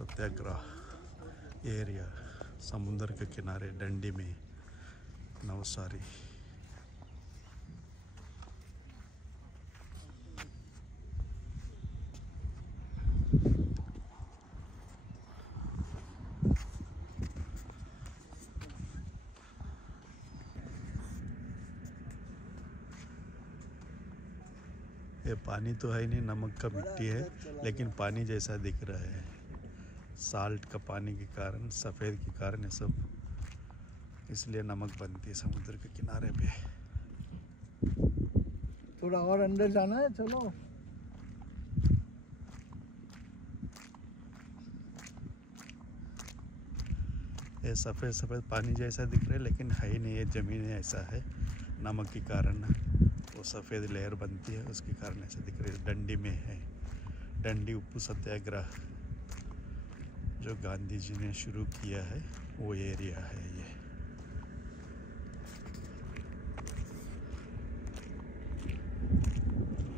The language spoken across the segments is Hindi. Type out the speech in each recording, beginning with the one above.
सत्याग्रह एरिया समुद्र के किनारे डंडी में नवसारी। ये पानी तो है नहीं, नमक का मिट्टी है, लेकिन पानी जैसा दिख रहा है। साल्ट का पानी के कारण, सफ़ेद के कारण ये सब, इसलिए नमक बनती है समुद्र के किनारे पे। थोड़ा और अंदर जाना है, चलो। ये सफ़ेद सफ़ेद पानी जैसा दिख रहा है, लेकिन है ही नहीं, ये ज़मीन ऐसा है। नमक के कारण वो सफ़ेद लेयर बनती है, उसके कारण ऐसा दिख रहा है। डंडी में है, डंडी उप्पू सत्याग्रह जो गांधी जी ने शुरू किया है, वो एरिया है ये।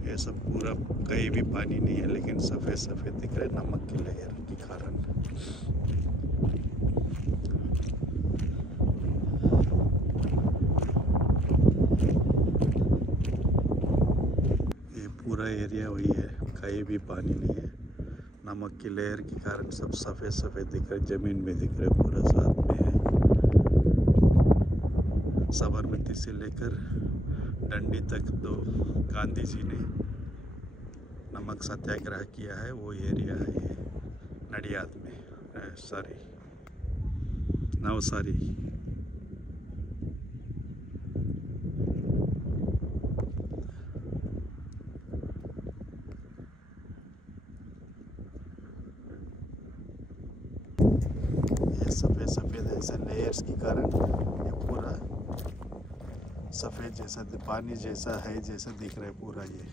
ये सब पूरा कहीं भी पानी नहीं है, लेकिन सफ़ेद सफ़ेद दिख रहा है नमक की लेयर के कारण। ये पूरा एरिया वही है, कहीं भी पानी नहीं है। नमक की लेयर के कारण सब सफ़ेद सफ़ेद दिख रहा है, ज़मीन में दिख रहा है, पूरा साथ में है। साबरमती से लेकर डंडी तक तो गांधी जी ने नमक सत्याग्रह किया है, वो एरिया है ये नडियाद में, सॉरी नवसारी। ये सफ़ेद सफ़ेद ऐसे लेयर्स के कारण ये पूरा सफ़ेद जैसा, पानी जैसा है, जैसा दिख रहा है पूरा ये,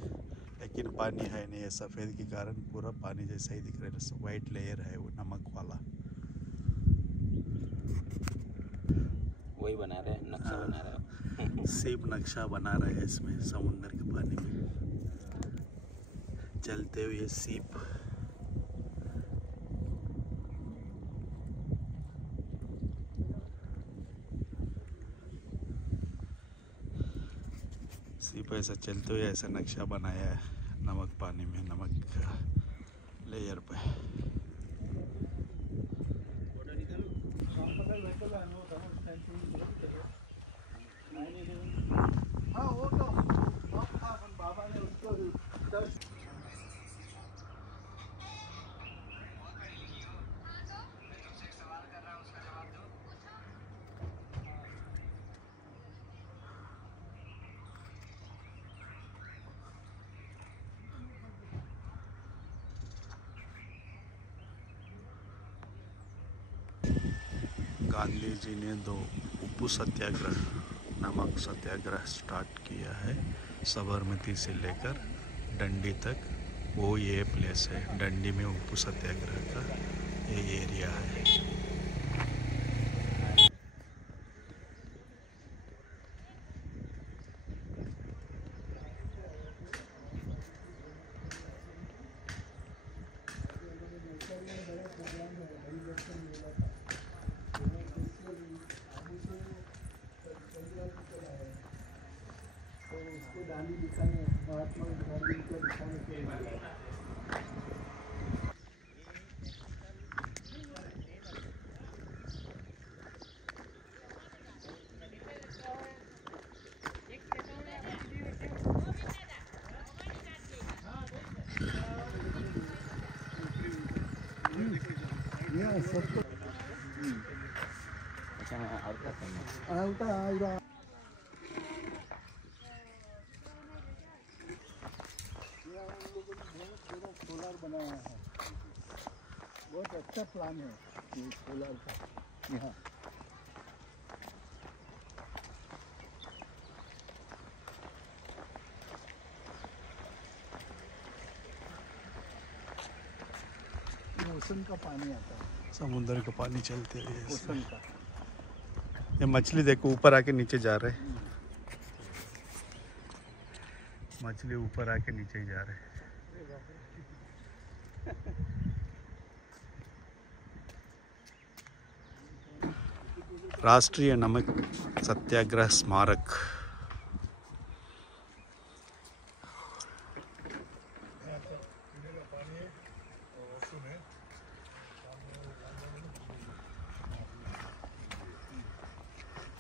लेकिन पानी है नहीं। है सफ़ेद के कारण पूरा पानी जैसा ही दिख रहा है। वाइट लेयर है वो नमक वाला, वही बना रहे हैं, नक्शा बना रहे हैं। सीप नक्शा बना रहे हैं इसमें, समुद्र के पानी में चलते हुए सीप। सीप ऐसा चलते हुए ऐसा नक्शा बनाया है नमक पानी में, नमक लेयर पे। हाँ, वो तो बाबा ने उसको गांधी जी ने दो उप्पू सत्याग्रह, नमक सत्याग्रह स्टार्ट किया है साबरमती से लेकर डंडी तक। वो ये प्लेस है, डंडी में उप्पू सत्याग्रह का ये एरिया है। गांधी दिखाने, महात्मा गांधी को दिखाने के लिए। सबको सोलर बनाया है, बहुत अच्छा प्लान है ये सोलर का यहाँ। ओशन का पानी आता है, समुद्र का पानी चलते हुए ओशन का। ये मछली देखो ऊपर आके नीचे जा रहे हैं, मछली ऊपर आके नीचे जा रहे हैं। राष्ट्रीय नमक सत्याग्रह स्मारक।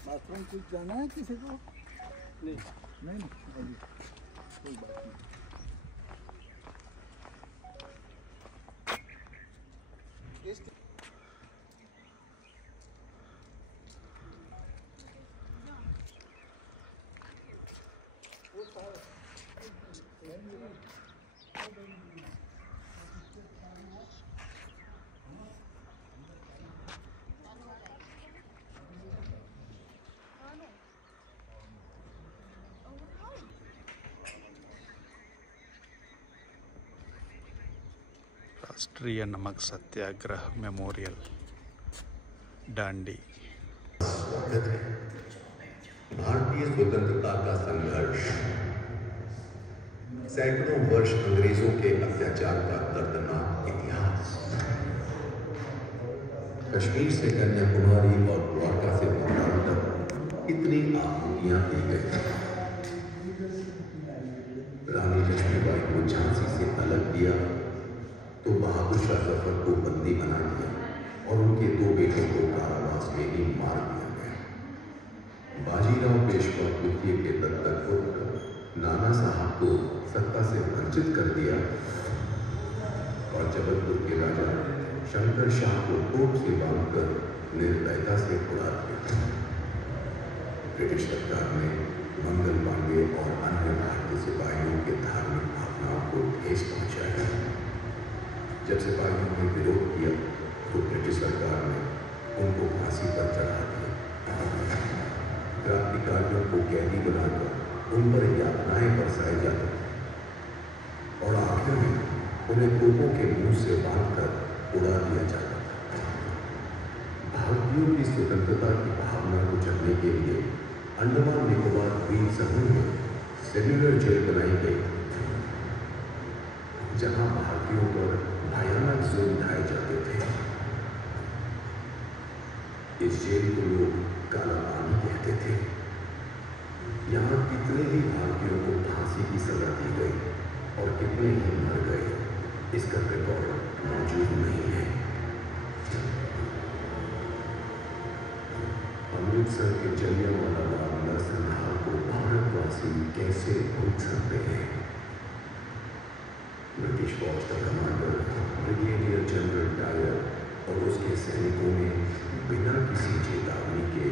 बाथरूम कुछ जाना है किसी को? नहीं नहीं अभी कोई बात नहीं। राष्ट्रीय नमक सत्याग्रह मेमोरियल दांडी। भारतीय स्वतंत्रता का संघर्ष सैकड़ों वर्ष अंग्रेजों के अत्याचार का दर्दनाक इतिहास। कश्मीर से कन्याकुमारी और द्वारका से बंगाल तक कितनी आहुतियां दी गई। रानी लक्ष्मीबाई को झांसी से अलग किया तो बहादुर शाह जफर को बंदी बना दिया और उनके दो बेटों को कारावास में ही मार दिया गया। बाजीराव पेशवा द्वितीय के दत्तक पुत्र नाना साहब को सत्ता से वंचित कर दिया और जबलपुर के राजा शंकर शाह को कोर्ट से बांधकर निर्दयता से उड़ा दिया। ब्रिटिश सरकार ने मंगल पांडे और अन्य भारतीय सिपाहियों के धार्मिक भावनाओं को ठेस पहुंचाया। जब सिपाहियों ने विरोध किया तो ब्रिटिश सरकार ने उनको फांसी पर चढ़ा दिया। क्रांतिकारियों को कैदी बनाकर उन पर यातनाएं बरसाई जाती और आखिर में उन्हें तोपों के मुंह से बांधकर उड़ा दिया जाता था। भारतीयों की स्वतंत्रता की भावना को जगने के लिए अंडमान निकोबार द्वीप समूह में सेल्युलर जेल बनाई गई, जहां भारतीयों पर भयानक जुल्म ढाए जाते थे। इस जेल को लोग काला पानी कहते थे। यहाँ कितने ही भारतीयों को फांसी की सजा दी गई और कितने ही मर गए, इसका रिकॉर्ड मौजूद नहीं है। अमृतसर के जलियांवाला बाग नरसंहार को भारतवासी कैसे भूल सकते हैं। ब्रिटिश फौज का कमांडर ब्रिगेडियर जनरल डायर और उसके सैनिकों ने बिना किसी चेतावनी के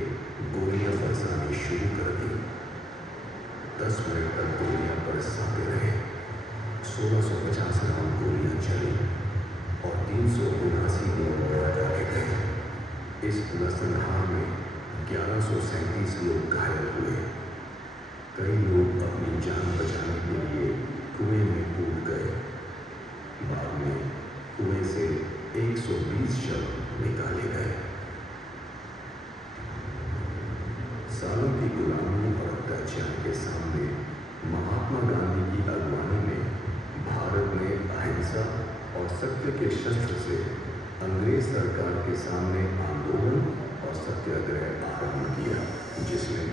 गोलियां बरसानी शुरू कर दी। 10 मिनट तक गोलियां बरसाते रहे। 1650 राउंड गोलियां चली और 379 लोग मारे गए। इस नरसंहार में 1137 लोग घायल हुए। कई लोग अपनी जान बचाने के लिए कुएं में कूद गए। बाद में कुएं से 120 शव निकाले गए। सालों की गुलामी और अत्याचार के सामने महात्मा गांधी की अगुवानी में भारत ने अहिंसा और सत्य के शस्त्र से अंग्रेज सरकार के सामने आंदोलन और सत्याग्रह आरंभ किया, जिसमें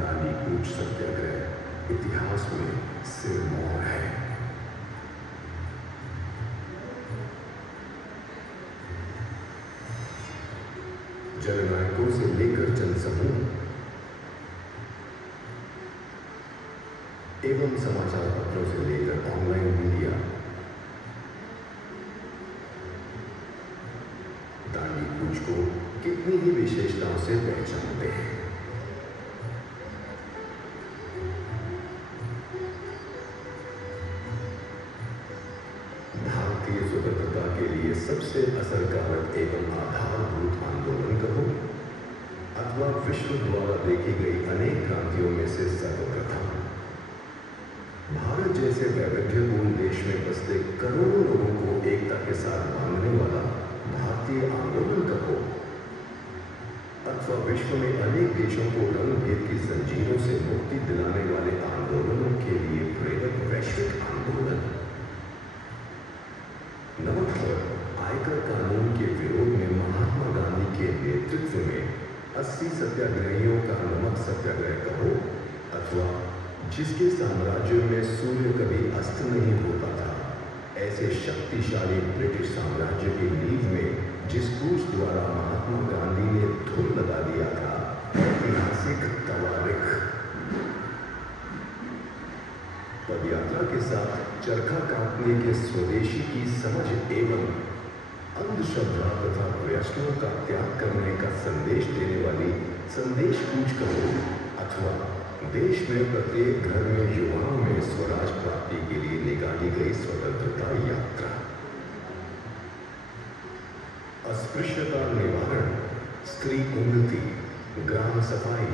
दांडी कूच सत्याग्रह इतिहास में सिरमौर है। जननायकों से लेकर जनसमूह एवं समाचार पत्रों से लेकर ऑनलाइन मीडिया दांडी कूच को कितनी ही विशेषताओं से पहचानते हैं। भारतीय स्वतंत्रता के लिए सबसे असरकारक एवं आधारभूत आंदोलन कहो अथवा विश्व द्वारा देखी गई अनेक क्रांतियों में से सर्वप्रथम भारत जैसे वैविध्यपूर्ण देश में बसते करोड़ों लोगों को एकता के साथ बांधने वाला भारतीय आंदोलन कहो अथवा विश्व में अनेक देशों को रंग भेद की जंजीरों से मुक्ति दिलाने वाले आंदोलनों के लिए प्रेरक वैश्विक आंदोलन। नमक पर आयकर कानून के विरोध में महात्मा गांधी के नेतृत्व में 80 सत्याग्रहियों का नमक सत्याग्रह कहो, अथवा जिसके साम्राज्य में सूर्य कभी अस्त नहीं होता था, ऐसे शक्तिशाली ब्रिटिश साम्राज्य की नींव में जिस कूच द्वारा महात्मा गांधी ने धूल लगा दिया था, ऐतिहासिक तवारीख। पदयात्रा के साथ चरखा काटने के स्वदेशी की समझ एवं अंधश्रद्धा तथा वैष्णव का त्याग करने का संदेश देने वाली संदेश कूच कहो, अथवा देश में प्रत्येक घर में युवाओं में स्वराज प्राप्ति के लिए निकाली गई स्वतंत्रता यात्रा। अस्पृश्यता निवारण, स्त्री उन्नति, ग्राम सफाई,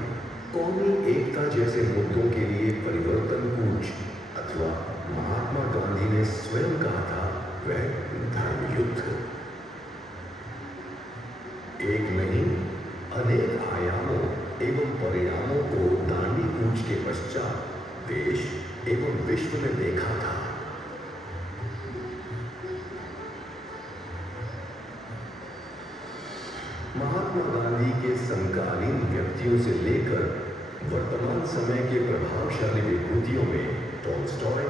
कौमी एकता जैसे मुद्दों के लिए परिवर्तन कूच, अथवा महात्मा गांधी ने स्वयं कहा था वह धर्म युद्ध। एक नहीं अनेक आयामों एवं परिणामों को दांडी कूच के पश्चात देश एवं विश्व ने देखा था। महात्मा गांधी के समकालीन व्यक्तियों से लेकर वर्तमान समय के प्रभावशाली विभूतियों में Tolstoy,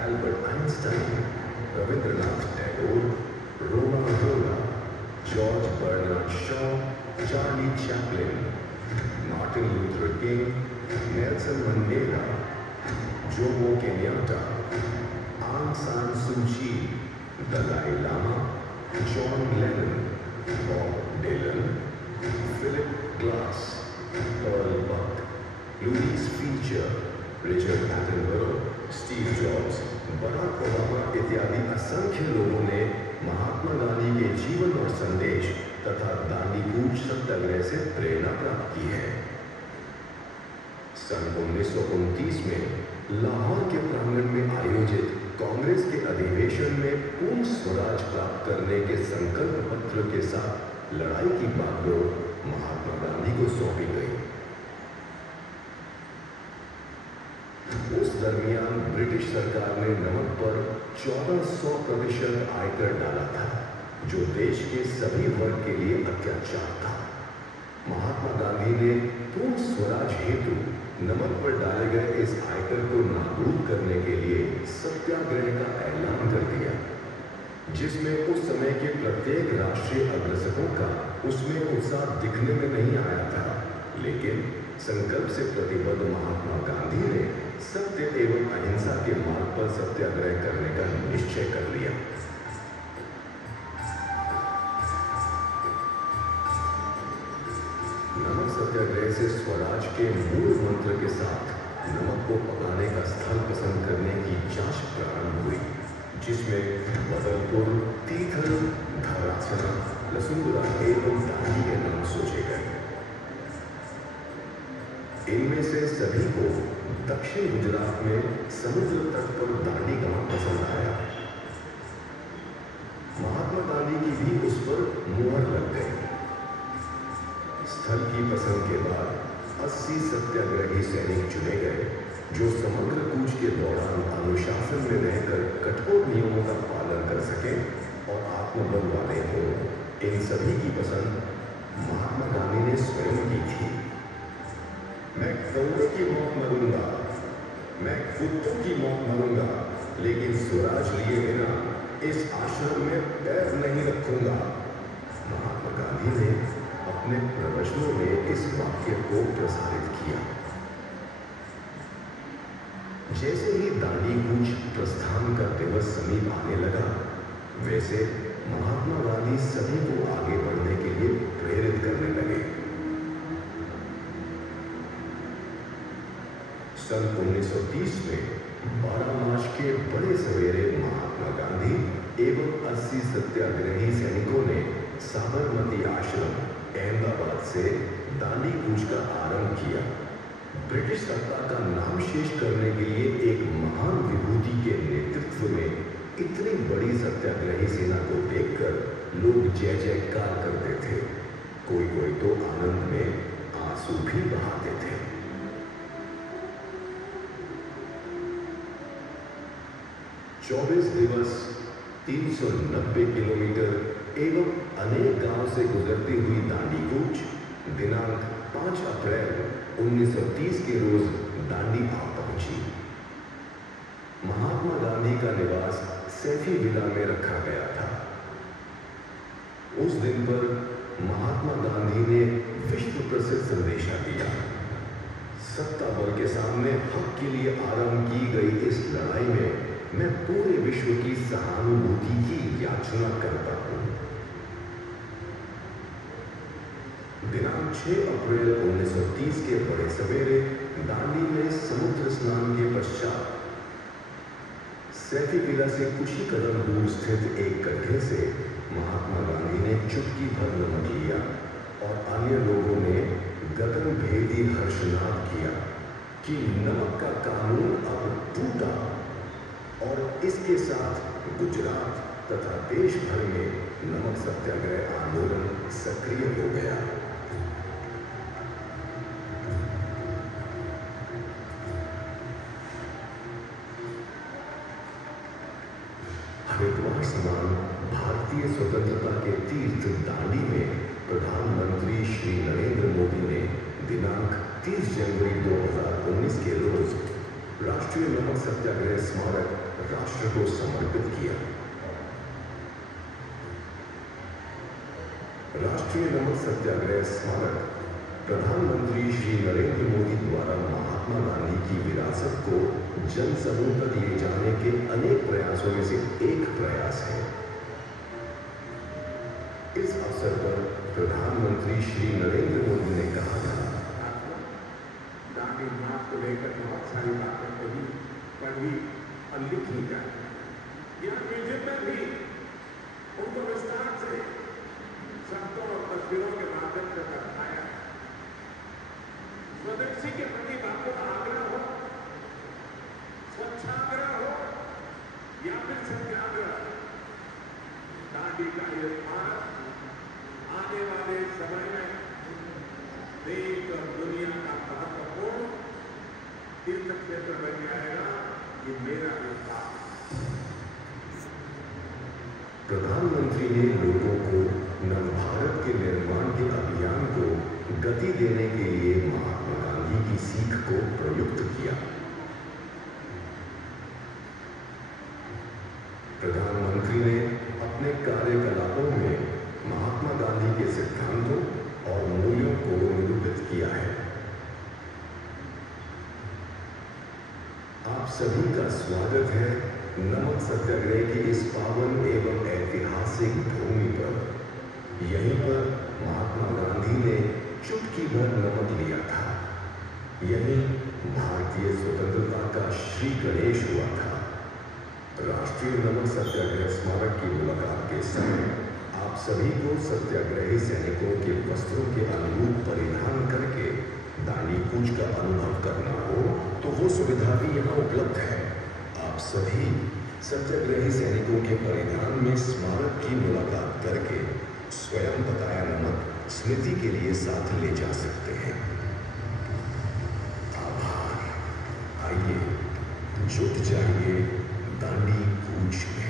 Albert Einstein, Rabindranath Tagore, Romain रोला, George Bernard Shaw, Charlie Chaplin, Martin Luther King, Nelson Mandela, Jomo Kenyatta, Aung San Suu Kyi, Dalai Lama, John Lennon, Bob Dylan, Philip Glass, Pearl Buck, Louis Fischer, Richard Attenborough, Steve Jobs, Barack Obama इत्यादि असंख्य लोगों ने महात्मा गांधी के जीवन और संदेश तथा दांडी कूच सत्याग्रह से प्रेरणा प्राप्त की है। सन 1929 में लाहौर के प्रांगण में आयोजित कांग्रेस के अधिवेशन में पूर्ण स्वराज प्राप्त करने के संकल्प पत्र के साथ लड़ाई की बागडोर महात्मा गांधी को सौंपी गई। उस दरमियान ब्रिटिश सरकार ने नमक पर 1400% आयकर डाला था, जो देश के सभी वर्ग के लिए अत्याचार था। महात्मा गांधी ने पूर्ण स्वराज हेतु नमक पर डाले गए इस आयकर को नाबूद करने के लिए सत्याग्रह का ऐलान कर दिया, जिसमें उस समय के प्रत्येक राष्ट्रीय अग्रसकों का उसमें उत्साह दिखने में नहीं आया था, लेकिन संकल्प से प्रतिबद्ध महात्मा गांधी ने सत्य एवं अहिंसा के मार्ग पर सत्याग्रह करने का निश्चय कर लिया। नमक सत्याग्रह से स्वराज के मूल मंत्र के साथ नमक को पकाने का स्थल पसंद करने की जांच प्रारंभ हुई, जिसमें बदलपुर, तीथल, धरासना, लसुंदरा एवं दांडी के नाम सोचे गए। इनमें से सभी को दक्षिण गुजरात में समुद्र तट पर दांडी गांव पसंद आया। महात्मा गांधी की भी उस पर मुहर लग गई। स्थल की पसंद के बाद 80 सत्याग्रही सैनिक चुने गए, जो समग्र कूच के दौरान अनुशासन में रहकर कठोर नियमों का पालन कर सके और आत्मबल वाले हों। इन सभी की पसंद महात्मा गांधी ने स्वयं की थी। मैं कौवे की मौत मरूंगा, मैं कुत्तों की मौत मरूंगा, लेकिन स्वराज लिए बिना इस आश्रम में पैर नहीं रखूंगा। महात्मा गांधी ने अपने प्रवचनों में इस वाक्य को प्रसारित किया। जैसे ही दांडी कूच प्रस्थान का दिवस समीप आने लगा, वैसे महात्मा गांधी सभी को आगे बढ़ने के लिए प्रेरित करने लगे। सन 1930 में 12 मार्च के बड़े सवेरे महात्मा गांधी एवं 80 सत्याग्रही सैनिकों ने साबरमती आश्रम अहमदाबाद से दांडी कूच का आरंभ किया। ब्रिटिश सत्ता का नाम शेष करने के लिए एक महान विभूति के नेतृत्व में इतनी बड़ी सत्याग्रही सेना को देखकर लोग जय जयकार करते थे। कोई कोई तो आनंद में आंसू भी बहाते थे। चौबीस दिवस 390 किलोमीटर एवं अनेक गांव से गुजरती हुई दांडी कूच दिनांक 5 अप्रैल 1930 के रोज दांडी आ पहुंची। महात्मा गांधी का निवास सैफी विला में रखा गया था। उस दिन पर महात्मा गांधी ने विश्व प्रसिद्ध संदेशा दिया। सत्ता बल के सामने हक के लिए आरंभ की गई इस लड़ाई में मैं पूरे विश्व की सहानुभूति की याचना करता हूं। दिनांक 6 अप्रैल 1930 के बड़े सवेरे दांडी में समुद्र स्नान के पश्चात सैफी विला से कुछ ही कदम दूर स्थित एक गड्ढे से महात्मा गांधी ने चुटकी भर नमक लिया और अन्य लोगों ने गगन भेदी हर्षनाद किया कि नमक का कानून अब टूटा और इसके साथ गुजरात तथा देश भर में नमक सत्याग्रह आंदोलन सक्रिय हो गया। हरिद्वार समान भारतीय स्वतंत्रता के तीर्थ दांडी में प्रधानमंत्री श्री नरेंद्र मोदी ने दिनांक 30 जनवरी 2019 के रोज राष्ट्रीय नमक सत्याग्रह स्मारक राष्ट्र को समर्पित किया। राष्ट्रीय नमक सत्याग्रह स्मारक प्रधानमंत्री श्री नरेंद्र मोदी द्वारा महात्मा गांधी की विरासत को जन समूह तक ले जाने के अनेक प्रयासों में से एक प्रयास है। इस अवसर पर प्रधानमंत्री श्री नरेंद्र मोदी ने कहा था, गांधी मार्ग को लेकर बहुत सारी बातें पढ़ी और लिखी जाए। यहाँ म्यूजियम में भी उनको विस्तार से शब्दों और तस्वीरों के माध्यम से बताया। स्वदेशी के प्रति बातों का आग्रह हो, स्वच्छाग्रह हो या फिर सत्याग्रह, दांडी का ये स्मारक आने वाले समय में देश और दुनिया का महत्वपूर्ण तीर्थ क्षेत्र बन जाएगा, ये मेरा विश्वास। प्रधानमंत्री ने लोगों को नवभारत के निर्माण के अभियान को गति देने के लिए महात्मा गांधी की सीख को प्रयुक्त किया। प्रधानमंत्री ने अपने कार्यकलापों में महात्मा गांधी के सिद्धांतों और मूल्यों को निरूपित किया है। आप सभी का स्वागत है नमक सत्याग्रह की इस पावन एवं ऐतिहासिक भूमि पर। यहीं पर महात्मा गांधी ने चुटकी भर नमक लिया था। यहीं भारतीय स्वतंत्रता का श्री गणेश हुआ था। राष्ट्रीय नमक सत्याग्रह स्मारक की मुलाकात के समय आप सभी को सत्याग्रही सैनिकों के वस्त्रों के अनुरूप परिधान करके दांडी कूच का अनुभव करना हो तो वो सुविधा भी यहाँ उपलब्ध है। आप सभी सत्याग्रही सैनिकों के परिधान में स्मारक की मुलाकात करके स्वयं बताया नमक स्मृति के लिए साथ ले जा सकते हैं। आभार। आइए जुट जाइए दांडी कूच में।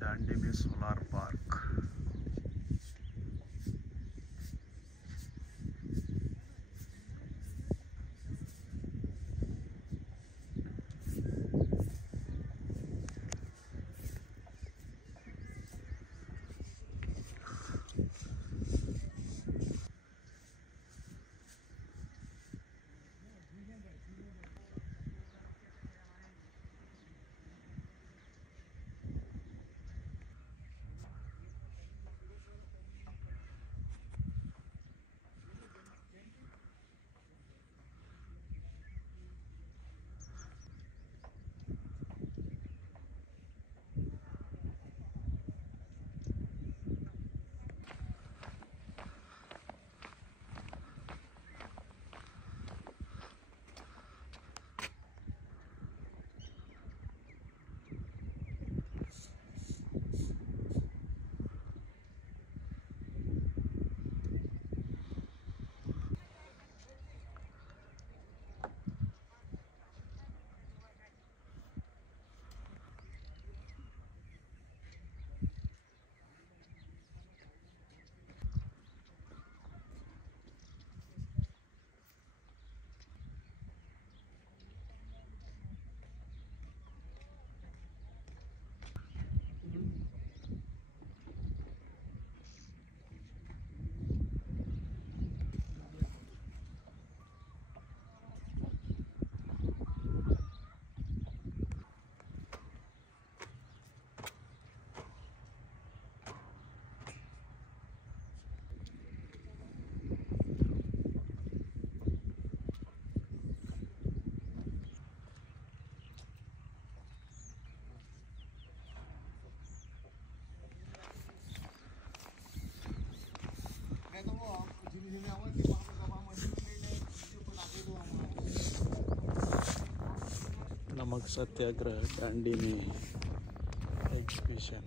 दांडी में सोलार पार्क नमक सत्याग्रह दांडी में एग्जीबिशन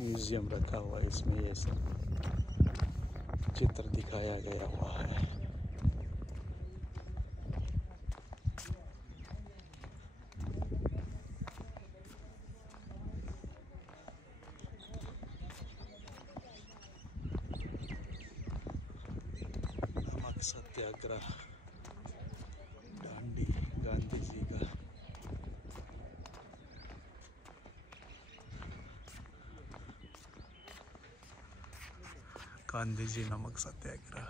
म्यूजियम रखा हुआ है, इसमें ये सब चित्र दिखाया गया हुआ है। नमक सत्याग्रह दांडी गांधी जी का। गांधी जी नमक Satyagraha.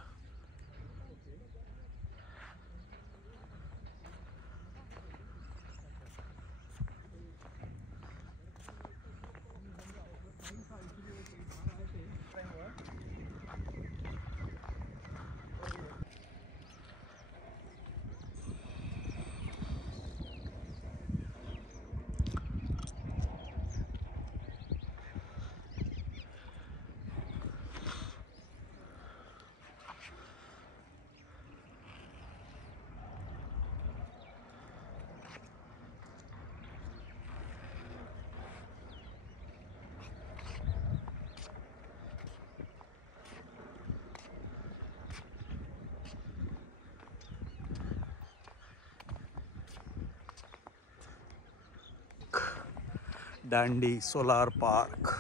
Dandi solar park.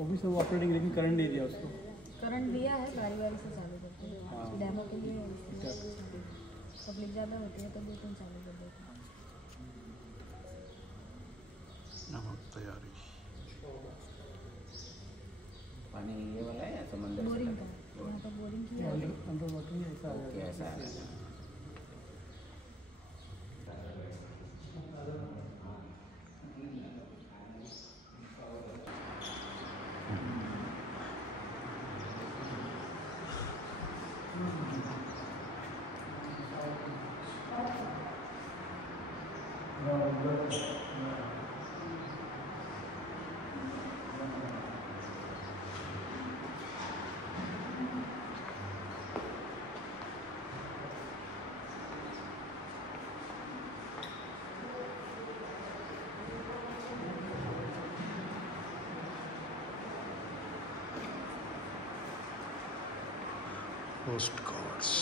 Office में वो ऑपरेटिंग लेकिन करंट नहीं दिया उसको। करंट दिया है, बारी बारी से चालू करते हैं डेमो के लिए। पब्लिक ज़्यादा होती है तो 2-3 चालू कर देते हैं। नमक तैयारी पानी ये वाला है या समंदर बोरिंग का, यहाँ पर बोरिंग किया है। अंडर वाटर ही ऐसा आ के ऐसा है। Post cards.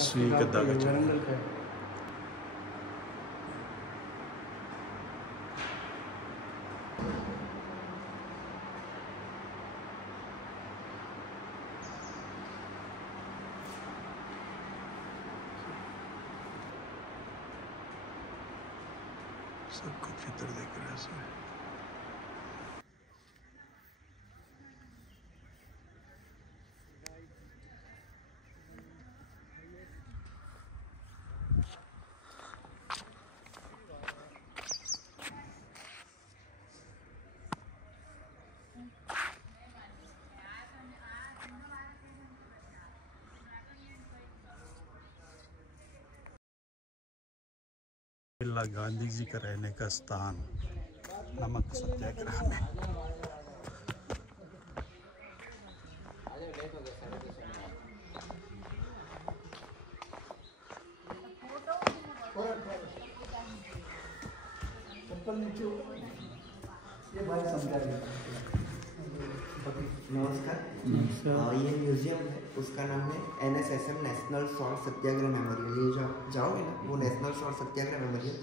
सुई का धागा चढ़ा है। वारंगल का है। सबको चित्र देख रहे हैं इसमें। बिरला गांधी जी का रहने का स्थान नमक सत्याग्रह में। चप्पल नीचे हो। ये भाई समझा नमस्कार। ये म्यूजियम है, उसका नाम है NSSM नेशनल सॉल्ट सत्याग्रह मेमोरियल। ये जाओगे ना, वो नेशनल सॉल्ट सत्याग्रह मेमोरियल।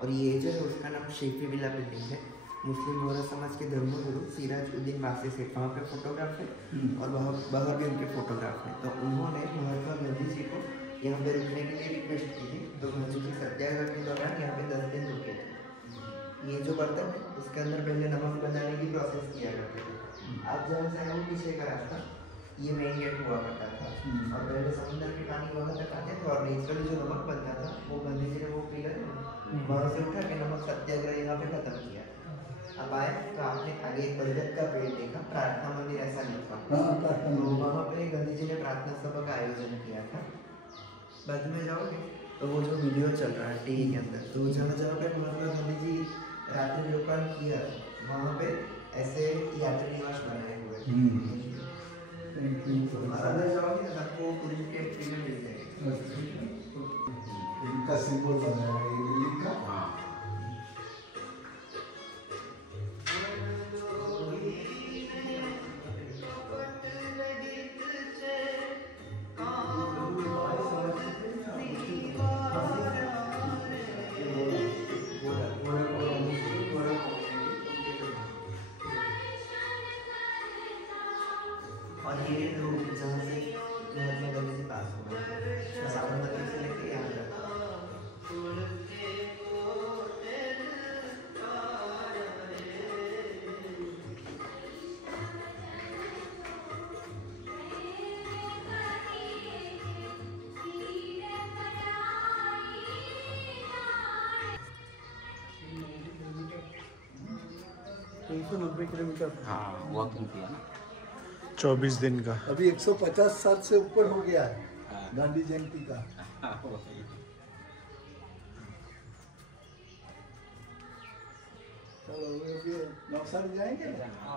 और ये जो है उसका नाम शेफी विला बिल्डिंग है। मुस्लिम बोहरा समाज के धर्मगुरु सिराजुद्दीन वासी से वहाँ पे फोटोग्राफ है और बाहर भी उनके फोटोग्राफ है। तो उन्होंने महात्मा गांधी जी को यहाँ पे रुकने के लिए रिक्वेस्ट की थी। तो गांधी जी सत्याग्रह के दौरान यहाँ पे 10 दिन रुके थे। ये जो बर्तन है उसके अंदर पहले नमक बनाने की प्रोसेस किया करते थे। आप जहाँ से आए वो पीछे का रास्ता, ये मेन गेट हुआ करता था। और पहले समुद्र के पानी वहाँ तक आते थे और नेचुरली जो नमक बनता था वो गांधी जी ने वो पिलर वहाँ से उठा के नमक सत्याग्रह यहाँ पे खत्म किया। अब आए तो आपने आगे एक बरगद का पेड़ देखा, प्रार्थना मंदिर ऐसा लिखा। तो वहाँ पे गांधी जी ने प्रार्थना सभा का आयोजन किया था। बाद में जाओगे तो वो जो वीडियो चल रहा है टीवी के अंदर, तो जहाँ जहाँ पे महात्मा गांधी जी रात्रि रोकाण किया वहाँ पे ऐसे यात्री निवास बनाए हुए हैं। और अंदर जाओगे तो आपको फिल्म के फिल्म मिल जाएगी। इनका सिंबल बनाया है ये बिल्डिंग का। और ये रोड जहाँ से महात्मा गांधी जी पास हुआ है, साबरमती से लेके यहाँ तक। किलोमीटर हाँ वॉकिंग किया ना। 24 दिन का। अभी 150 साल से ऊपर हो गया है गांधी जयंती का। चलो अभी नवसारी जाएंगे ना।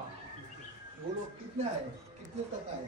वो लोग कितने आए, कितने तक आए?